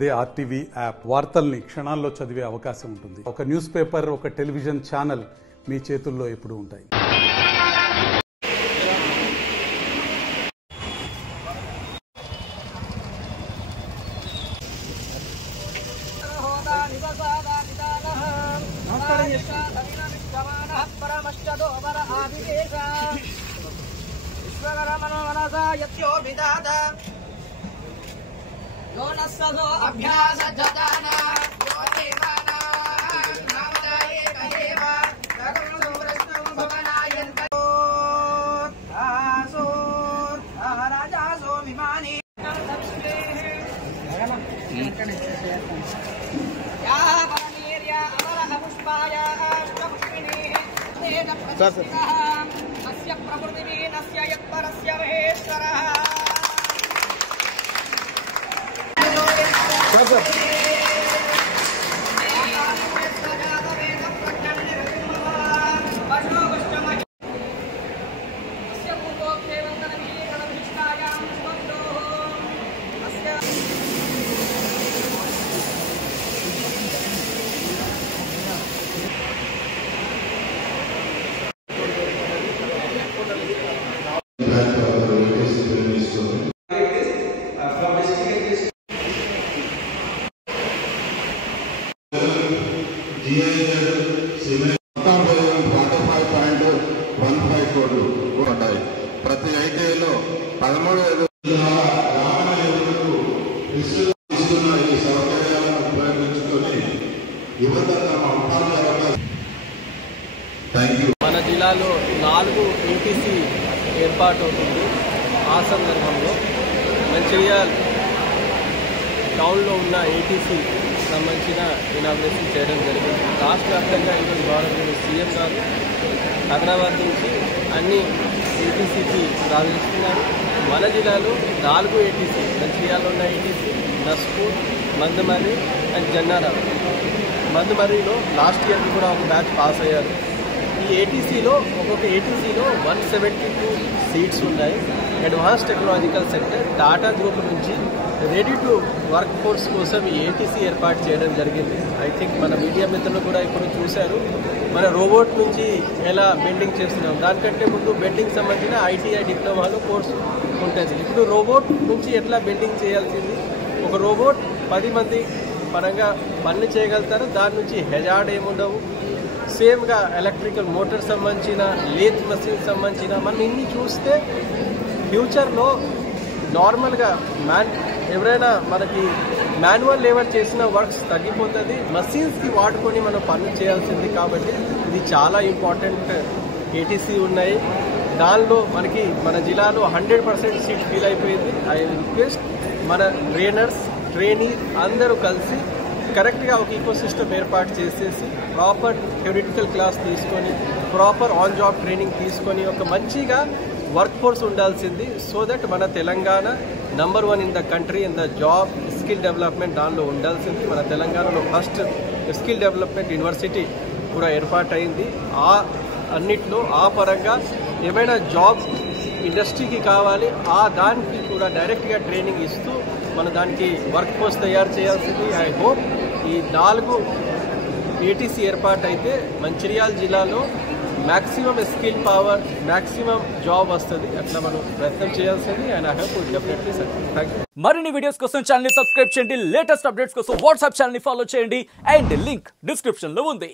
అదే RTV app వార్తల్ని క్షణాల్లో చదివే అవకాశం ఉంటుంది. ఒక న్యూస్ పేపర్, ఒక టెలివిజన్ ఛానల్ మీ చేతుల్లో ఎప్పుడూ ఉంటాయి. अभ्यास जदाना योदेवाना नामदाये कहेवा रघुवंशो वृष्णो भवनायन्तो आसो राजासो विमाने या परमेर्या अमरः पुष्पाया अष्टपुष्पिणी तेन प्रतिष्ठितः अस्य प्रकृतिवीनस्य यत्परस्य महेश्वरः ప్రతి ఐటీఐలో 13 ఈ సౌకర్యాలను ఉపయోగించుకొని యువత మన జిల్లాలో 4 ఏటీసీ ఏర్పాటు అవుతుంది. ఆ సందర్భంలో మంచిర్యాల టౌన్లో ఉన్న ఏటీసీ సంబంధించిన ఇనాగ్రేషన్ చేయడం జరిగింది. రాష్ట్ర వ్యాప్తంగా ఈరోజు గవర్నమెంట్ సీఎం గారు హైదరాబాద్ నుంచి అన్ని ఏటీసీకి ప్రారంభిస్తున్నారు. మన జిల్లాలో 4 ఏటీసీ, మంచిర్యాలలో ఉన్న ఏటీసీ నస్పూర్, మందమర్రి అండ్ జన్నారావు. మందమర్రిలో లాస్ట్ ఇయర్ కూడా ఒక బ్యాచ్ పాస్ అయ్యారు. ఈ ఏటీసీలో ఒక్కొక్క ఏటీసీలో 172 సీట్స్ ఉన్నాయి. Advance technological sector Tata group నుంచి రెడీ టు వర్క్ ఫోర్స్ కోసం ఈ ఏటీసీ ఏర్పాటు చేయడం జరిగింది. ఐ థింక్ మన మీడియా మిత్రులు కూడా ఇప్పుడు చూశారు. మన రోబోట్ నుంచి ఎలా బెండింగ్ చేస్తున్నాం, దానికంటే ముందు బెండింగ్ సంబంధించిన ఐటీఐ డిప్లొమాలో కోర్స్ ఉంటుంది. ఇప్పుడు రోబోట్ నుంచి ఎట్లా బెండింగ్ చేయాల్సింది, ఒక రోబోట్ 10 మంది పరంగా పని చేయగలుగుతారు. దాని నుంచి హెజార్డ్ ఏముండవు. సేమ్గా ఎలక్ట్రికల్ మోటార్ సంబంధించిన, లేత్ మషిన్ సంబంధించిన మనం ఇన్ని చూస్తే ఫ్యూచర్లో నార్మల్గా ఎవరైనా మనకి మాన్యువల్ లేబర్ చేసిన వర్క్స్ తగ్గిపోతుంది. మషిన్స్కి వాడుకొని మనం పనులు చేయాల్సింది. కాబట్టి ఇది చాలా ఇంపార్టెంట్ ఏటీసీ ఉన్నాయి. దానిలో మనకి మన జిల్లాలో 100% సీట్ ఫీల్ అయిపోయింది. ఐ రిక్వెస్ట్ మన ట్రైనీ అందరూ కలిసి కరెక్ట్గా ఒక ఈకో సిస్టమ్ ఏర్పాటు చేసేసి ప్రాపర్ థియరిటికల్ క్లాస్ తీసుకొని ప్రాపర్ ఆన్ జాబ్ ట్రైనింగ్ తీసుకొని ఒక మంచిగా వర్క్ ఫోర్స్ ఉండాల్సింది. సో దట్ మన Telangana number 1 in the country in the job skill development దానిలో ఉండాల్సింది. మన తెలంగాణలో ఫస్ట్ స్కిల్ డెవలప్మెంట్ యూనివర్సిటీ కూడా ఏర్పాటైంది. అన్నిట్లో ఆ పరంగా ఏమైనా జాబ్ ఇండస్ట్రీకి కావాలి, దానికి కూడా డైరెక్ట్గా ట్రైనింగ్ ఇస్తూ మన దానికి వర్క్ ఫోర్స్ తయారు చేయాల్సింది. ఐ హోప్ ఈ 4 ఏటీసీ ఏర్పాటైతే మంచిర్యాల జిల్లాలో maximum skill power, maximum job వస్తుంది. అట్లా మనం ప్రయత్నం చేయాల్సింది. And I hope definitely sir. Thank you. మరిన్ని వీడియోస్ కోసం ఛానల్ ని సబ్స్క్రైబ్ చేయండి. లేటెస్ట్ అప్డేట్స్ కోసం వాట్సాప్ ఛానల్ ని ఫాలో చేయండి. అండ్ లింక్ డిస్క్రిప్షన్ లో ఉంది.